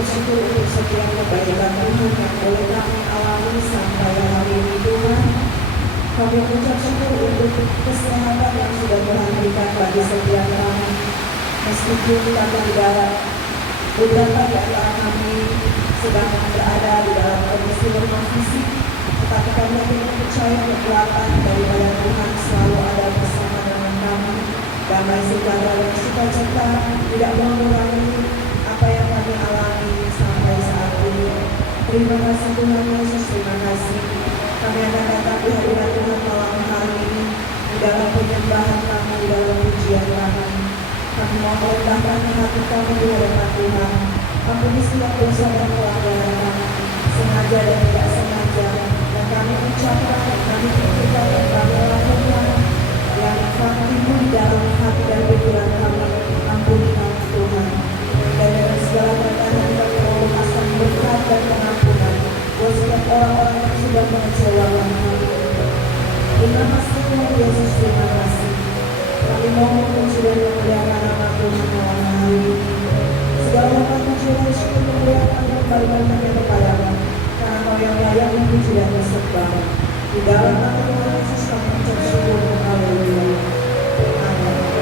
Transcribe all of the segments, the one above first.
bersyukur untuk setiap kebaikan Tuhan yang boleh kami alami sampai hari ini Tuhan. Kami mengucap syukur untuk kesehatan yang sudah Tuhan berikan bagi setiap kami. Meskipun kami di dalam beberapa di antara kami sedang berada di dalam kondisi lemah fisik, tetapi kami yakin percaya kekuatan daripada Tuhan selalu ada bersama dengan kami. Damai sejahtera dan sukacita tidak mengurangi apa yang kami alami sampai saat ini. Terima kasih Tuhan Yesus, terima kasih. Kami akan datang di hadirat Tuhan malam hari ini di dalam penyembahan kami, di dalam pujian kami. Kami mau merendahkan hati kami di hadapan Tuhan. Ampuni setiap dosa dan pelanggaran kami, sengaja dan tidak sengaja, dan kami ucapkan, kami pikirkan, dan kami lakukan yang kami timbul di dalam hati dan pikiran kami. Ampuni kami Tuhan, dan dengan segala perkataan kami memohon berkat dan pengampunan buat setiap orang-orang yang sudah mengecewakan kami. Terima kasih Tuhan Yesus, terima kasih. Kami mohon memuji dan memuliakan nama Tuhan malam hari ini. Segala hormat puji dan syukur memuliakan dan kembalikan hanya kepada-Mu, karena Kau yang layak dipuji dan disembah. Di dalam nama Tuhan Yesus kami mengucap syukur. Haleluya. Amin.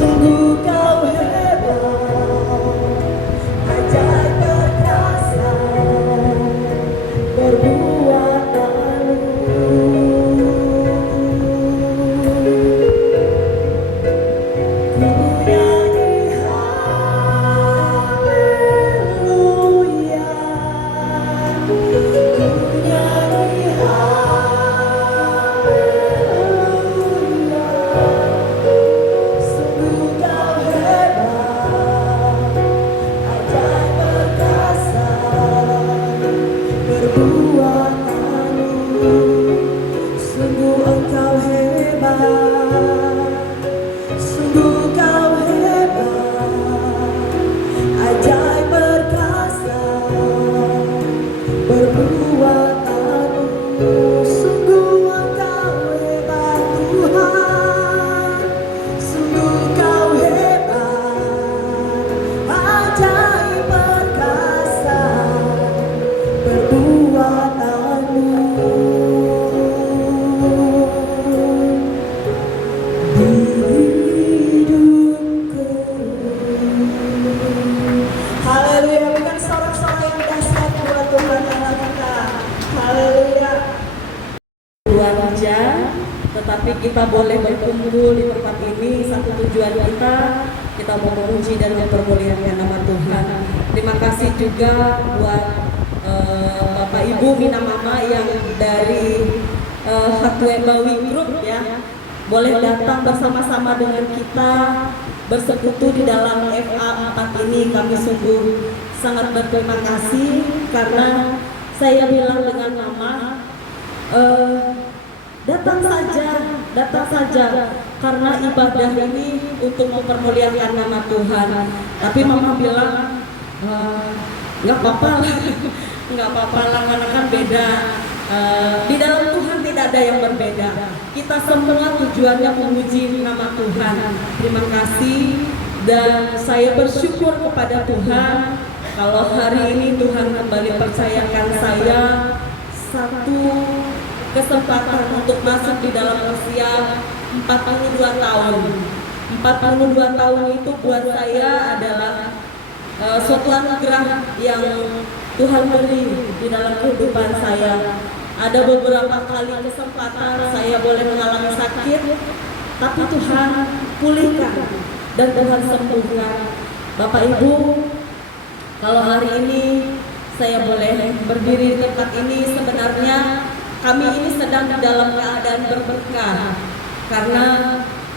Sungguh kau hebat, ajaib perkasa, perbuatanmu. Ku nyanyi haleluya, ku nyanyi haleluya. Sungguh kau hebat, ajaib perkasa, perbuatanmu. Sungguh engkau hebat, sungguh kau hebat, ajaib perkasa, perbuatanmu. Sungguh engkau hebat Tuhan, sungguh kau hebat, ajaib perkasa, perbuatanmu. Di hidupku. Haleluya, berikan sorak-sorai yang dahsyat buat Tuhan Allah kita. Haleluya. Keluarga, tetapi kita boleh berkumpul di tempat ini. Satu tujuan kita mau memuji dan mempermuliakan nama Tuhan. Terima kasih juga buat Bapak Ibu Mina Mama yang dari Hatwe Bawi Group ya, boleh datang bersama-sama dengan kita bersekutu di dalam FA 4 ini. Kami sungguh sangat berterima kasih karena saya bilang dengan Mama, datang saja karena ibadah ini untuk mempermuliakan nama Tuhan. Tapi Mama bilang nggak apa-apa lah karena kan beda. Di dalam Tuhan tidak ada yang berbeda. Kita semua tujuannya memuji nama Tuhan. Terima kasih dan saya bersyukur kepada Tuhan kalau hari ini Tuhan kembali percayakan saya satu kesempatan untuk masuk di dalam usia 42 tahun. 42 tahun itu buat saya adalah suatu anugerah yang Tuhan beri di dalam kehidupan saya. Ada beberapa kali kesempatan saya boleh mengalami sakit, tapi Tuhan pulihkan dan Tuhan sembuhkan. Bapak Ibu, kalau hari ini saya boleh berdiri di tempat ini, sebenarnya kami ini sedang di dalam keadaan berberkah karena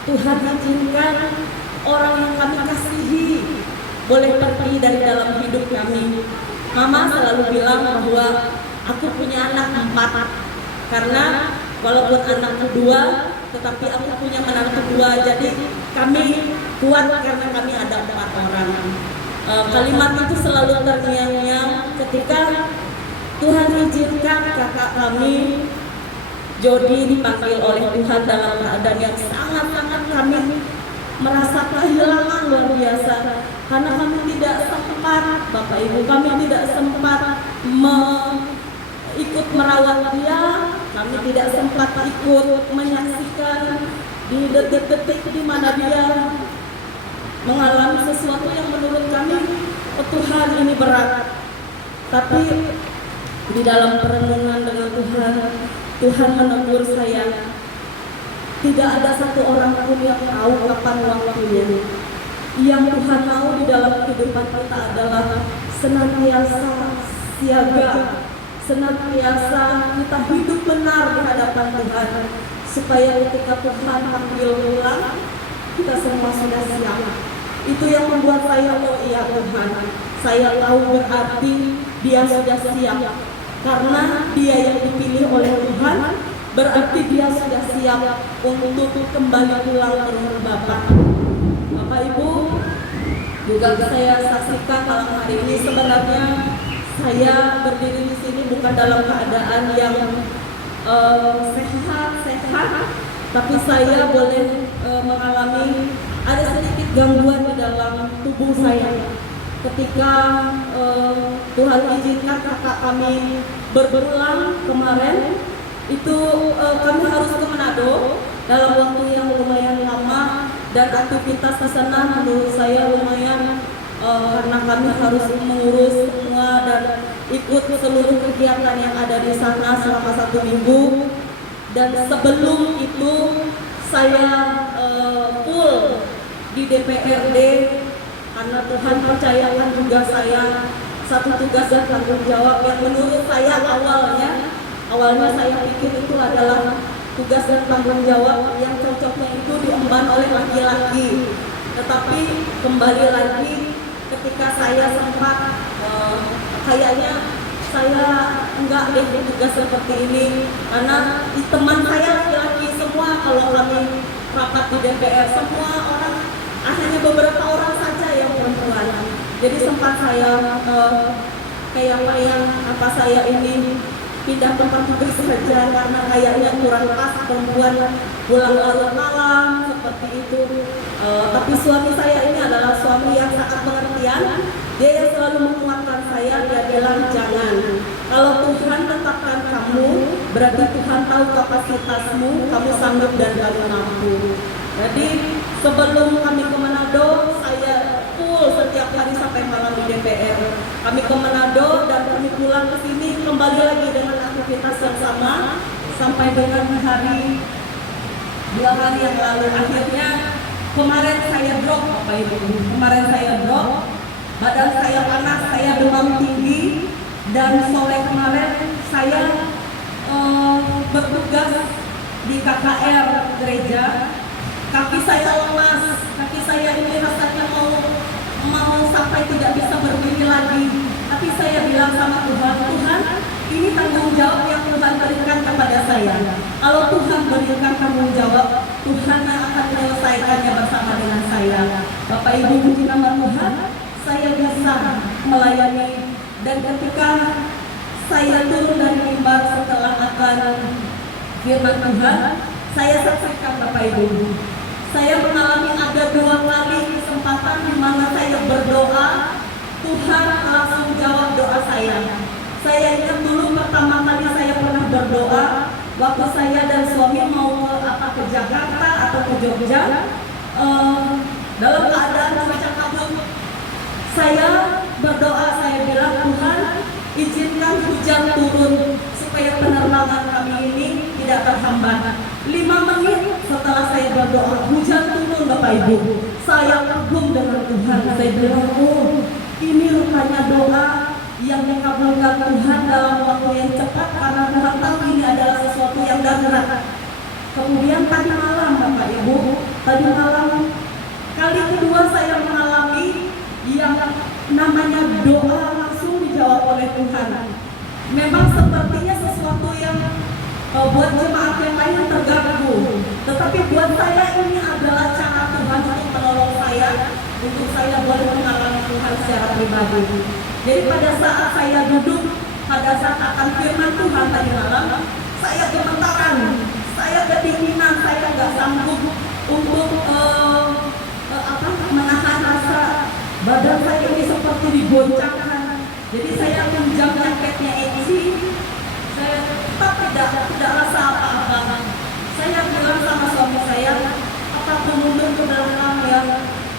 Tuhan izinkan orang yang kami kasihi boleh pergi dari dalam hidup kami. Mama selalu bilang bahwa aku punya anak 4 karena walaupun anak kedua tetapi aku punya anak kedua, jadi kami kuat karena kami ada 4 orang. Kalimat itu selalu terngiang-ngiang ketika Tuhan izinkan kakak kami Jody dipanggil oleh Tuhan dalam keadaan yang sangat-sangat kami merasa kehilangan luar biasa karena kami tidak sempat, Bapak Ibu, kami tidak sempat ikut merawat dia, kami tidak sempat ikut menyaksikan di detik-detik di mana dia mengalami sesuatu yang menurut kami, oh Tuhan ini berat. Tapi di dalam perenungan dengan Tuhan, Tuhan menegur saya. Tidak ada satu orang pun yang tahu kapan waktunya. Yang Tuhan mau di dalam kehidupan kita adalah senantiasa siaga, senantiasa kita hidup benar di hadapan Tuhan, supaya ketika Tuhan panggil pulang, kita semua sudah siap. Itu yang membuat saya, oh iya Tuhan, saya tahu berarti dia sudah siap. Karena dia yang dipilih oleh Tuhan, berarti dia sudah siap untuk kembali pulang ke rumah Bapa. Bapak Ibu, juga saya saksikan malam hari ini sebenarnya saya berdiri di sini bukan dalam keadaan yang sehat, tapi saya boleh mengalami ada sedikit gangguan di dalam tubuh saya. Ketika Tuhan izinkan kakak kami berpulang kemarin, itu kami harus ke Manado dalam waktu yang lumayan lama dan aktivitas di sana menurut saya lumayan karena kami harus mengurus semua dan ikut seluruh kegiatan yang ada di sana selama 1 minggu. Dan sebelum itu saya full di DPRD karena Tuhan percayakan juga saya satu tugas dan tanggung jawab yang menurut saya awalnya saya pikir itu adalah tugas dan tanggung jawab yang cocoknya itu diemban oleh laki-laki. Tetapi kembali lagi ketika saya sempat kayaknya saya enggak deh tugas seperti ini karena teman saya laki-laki semua. Kalau kami rapat di DPR semua orang, hanya beberapa orang saja yang perempuan. Jadi sempat saya kayak apa saya ini pindah tempat tugas saja karena kayaknya kurang pas perempuan pulang larut malam seperti itu. Tapi suami saya ini adalah suami yang sangat pengertian. Dia yang selalu menguatkan saya. Dia bilang jangan. Kalau Tuhan tetapkan kamu, berarti Tuhan tahu kapasitasmu, kamu sanggup dan kamu mampu. Jadi sebelum kami ke Manado, saya full setiap hari sampai malam di DPR. Kami ke Manado dan kami pulang ke sini kembali lagi dengan aktivitas yang sama sampai dengan 2 hari yang lalu. Akhirnya kemarin saya drop, Bapak Ibu. Kemarin saya drop, badan saya panas, saya demam tinggi, dan sore kemarin saya bertugas di KKR gereja. Kaki saya lemas, kaki saya ini rasanya mau sampai tidak bisa berdiri lagi. Tapi saya bilang sama Tuhan, Tuhan, ini tanggung jawab yang Tuhan berikan kepada saya. Kalau Tuhan berikan tanggung jawab, Tuhan yang akan menyelesaikannya bersama dengan saya. Bapak Ibu, puji nama Tuhan, saya bisa melayani. Dan ketika saya turun dari mimbar setelah akan firman Tuhan, saya saksikan Bapak Ibu, saya mengalami ada 2 kali kesempatan di mana saya berdoa, Tuhan langsung jawab doa saya. Saya ingat dulu pertama kali saya pernah berdoa waktu saya dan suami mau ke Jakarta atau ke Jogja, dalam keadaan cuaca kabut. Saya berdoa, saya bilang, Tuhan izinkan hujan turun supaya penerbangan kami ini tidak terhambat. 5 menit setelah saya berdoa, hujan turun Bapak Ibu. Saya kagum dengan Tuhan. Saya bilang, oh ini rupanya doa yang dikabulkan Tuhan dalam waktu yang cepat karena Tuhan tahu ini adalah sesuatu yang darurat. Kemudian tadi malam Bapak Ibu, tadi malam kali kedua saya mengalami yang namanya doa langsung dijawab oleh Tuhan. Memang sepertinya sesuatu yang buat jemaat yang lain terganggu, tetapi buat saya ini adalah cara Tuhan untuk menolong saya, untuk saya boleh mengalami Tuhan secara pribadi. Jadi pada saat saya duduk, pada saat akan firman Tuhan tadi malam, saya gemetaran, saya kedinginan, saya nggak sanggup untuk menahan rasa badan saya ini seperti digoncangkan. Jadi saya pinjam jaketnya Eci, saya tetap tidak rasa apa-apa. Saya bilang sama suami saya, apa aku mundur ke belakang ya?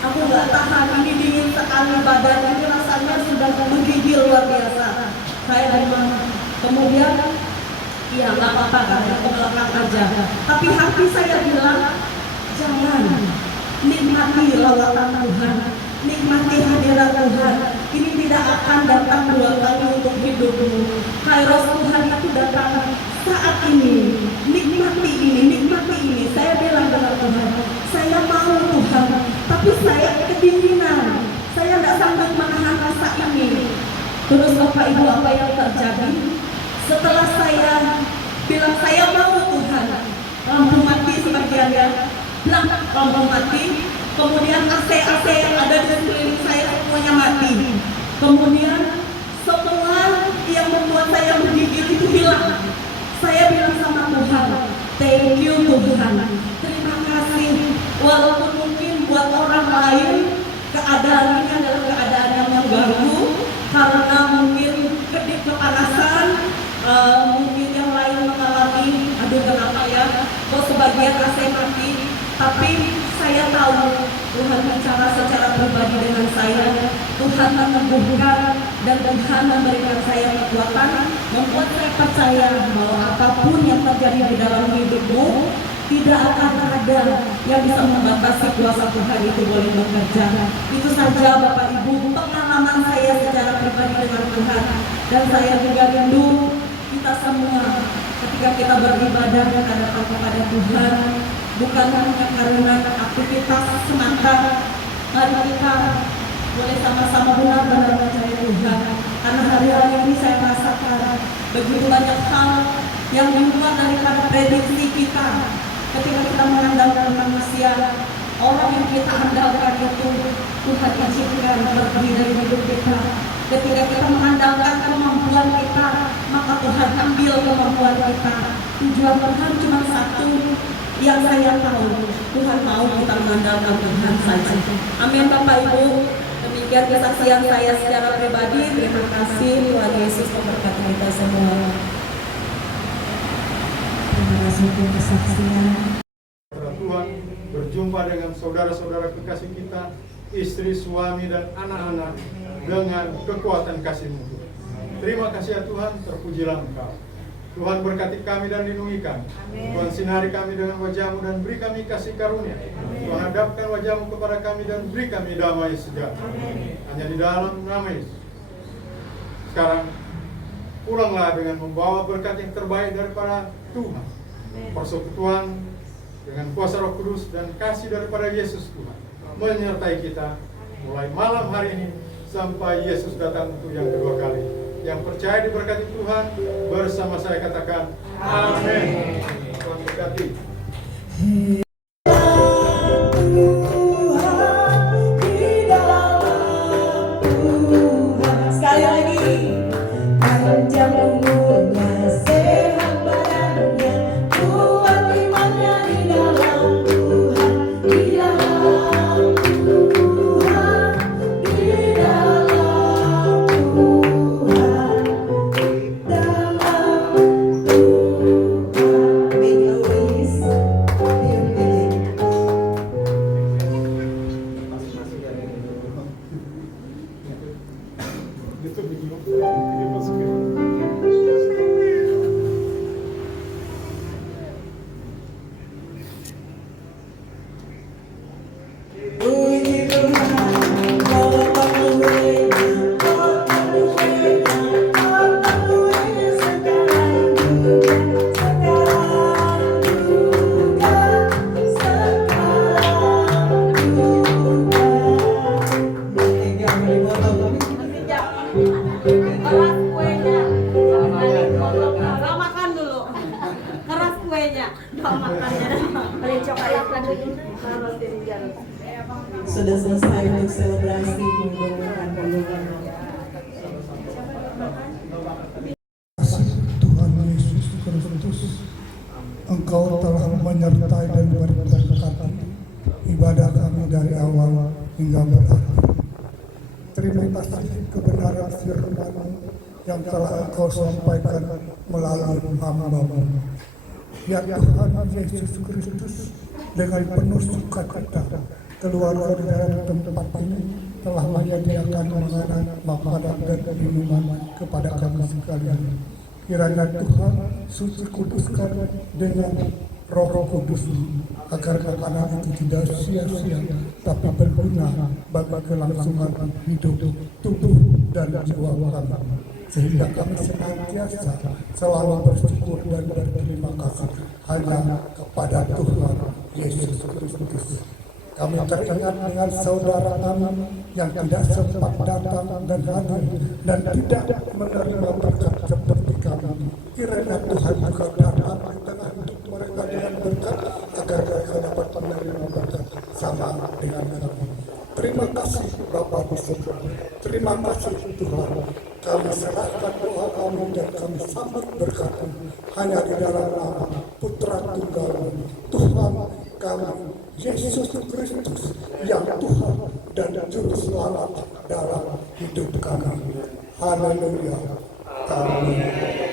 Aku nggak tahan, ini dingin sekali, badan ini rasanya sudah menggigil luar biasa. Saya bilang, kemudian, iya nggak apa-apa, ke belakang aja. Tapi hati saya bilang, jangan, nikmati lawatan Tuhan, nikmati hadirat Tuhan. Ini tidak akan datang 2 kali untuk hidupmu. Kairos Tuhan itu datang saat ini. Nikmati ini. Saya bilang dengan Tuhan, saya mau Tuhan, tapi saya kedinginan. Saya tidak sanggup menahan rasa ini. Terus Bapak Ibu, apa yang terjadi? Setelah saya bilang saya mau Tuhan, lampu mati sebagiannya, lampu mati. Kemudian AC yang ada di sekeliling saya semuanya mati. Kemudian semua yang membuat saya menggigil itu hilang. Saya bilang sama Tuhan, thank you Tuhan, terima kasih. Walaupun mungkin buat orang lain keadaan ini adalah keadaan yang mengganggu, karena mungkin kedip kepanasan, mungkin yang lain mengalami, aduh kenapa ya, kok sebagian AC mati. Tapi saya tahu tahu Tuhan bicara secara pribadi dengan saya. Tuhan meneguhkan dan Tuhan memberikan saya kekuatan, membuat saya percaya bahwa apapun yang terjadi di dalam hidupmu, tidak akan ada yang bisa membatasi kuasa Tuhan itu boleh bekerja. Itu saja Bapak Ibu pengalaman saya secara pribadi dengan Tuhan. Dan saya juga rindu kita semua ketika kita beribadah menghadap kepada Tuhan, bukan hanya karena aktivitas semata, mari kita boleh sama-sama benar-benar percaya Tuhan. Karena hari-hari ini saya rasakan begitu banyak hal yang di luar daripada prediksi kita. Ketika kita mengandalkan manusia, orang yang kita andalkan itu Tuhan izinkan pergi dari hidup kita. Ketika kita mengandalkan kemampuan kita, maka Tuhan ambil kemampuan kita. Tujuan Tuhan cuma satu, yang saya tahu, Tuhan mau kita mengandalkan Tuhan saja. Amin Bapak Ibu. Demikian kesaksian saya secara pribadi. Terima kasih, Tuhan Yesus memberkati kita semua. Terima kasih untuk kesaksian. Tuhan berjumpa dengan saudara-saudara kekasih kita, istri, suami, dan anak-anak dengan kekuatan kasih-Mu. Terima kasih ya Tuhan, terpujilah Engkau. Tuhan berkati kami dan lindungi kami. Tuhan sinari kami dengan wajah-Mu dan beri kami kasih karunia. Tuhan hadapkan wajah-Mu kepada kami dan beri kami damai sejahtera. Hanya di dalam nama Yesus. Sekarang pulanglah dengan membawa berkat yang terbaik daripada Tuhan. Persekutuan dengan kuasa Roh Kudus dan kasih daripada Yesus Tuhan menyertai kita mulai malam hari ini sampai Yesus datang untuk yang kedua kali. Yang percaya diberkati Tuhan bersama saya katakan amin. Tuhan berkati. Sekali lagi, panjang umurnya, sehat badannya, kuat imannya di dalam Tuhan, di dalam Tuhan, di dalam Tuhan, di dalam Tuhan. Make a wish, Itu video masukin. Puji Tuhan, kau penuhinya, kau penuhinya, kau penuhinya sekarang juga, sekarang juga, sekarang juga. Tinggal beli motor. Keras kuenya, makan dulu. Keras kuenya, makannya. Beli coklat lagi. Sudah selesai untuk selebrasi menggunakan pembukaan. Tuhan Yesus Kristus, Engkau telah menyertai dan memberkati ibadah kami dari awal hingga berakhir. Terima kasih kebenaran firman-Mu yang telah Engkau sampaikan melalui hamba-Mu. Ya Tuhan Yesus Kristus, dengan penuh sukacita keluarga di dalam tempat ini telah menyediakan makanan dan minuman kepada kami sekalian. Kiranya Tuhan suci kuduskan dengan Roh Kudus agar makanan itu tidak sia-sia tapi berguna bagi kelangsungan hidup tubuh dan jiwa kami, sehingga kami senantiasa selalu bersyukur dan berterima kasih hanya kepada Tuhan Yesus Kristus. Kami teringat dengan saudara kami yang tidak sempat datang dan hadir dan tidak menerima berkat seperti kami. Kiranya Tuhan juga datang di tengah hidup mereka dengan berkat agar mereka dapat menerima berkat sama dengan kami. Terima kasih Bapa di surga. Terima kasih Tuhan. Kami serahkan doa kami dan kami sambut berkat hanya di dalam nama Putra Tunggal Tuhan kami Yesus Kristus yang Tuhan dan Juru Selamat dalam hidup kami. Haleluya. Amin.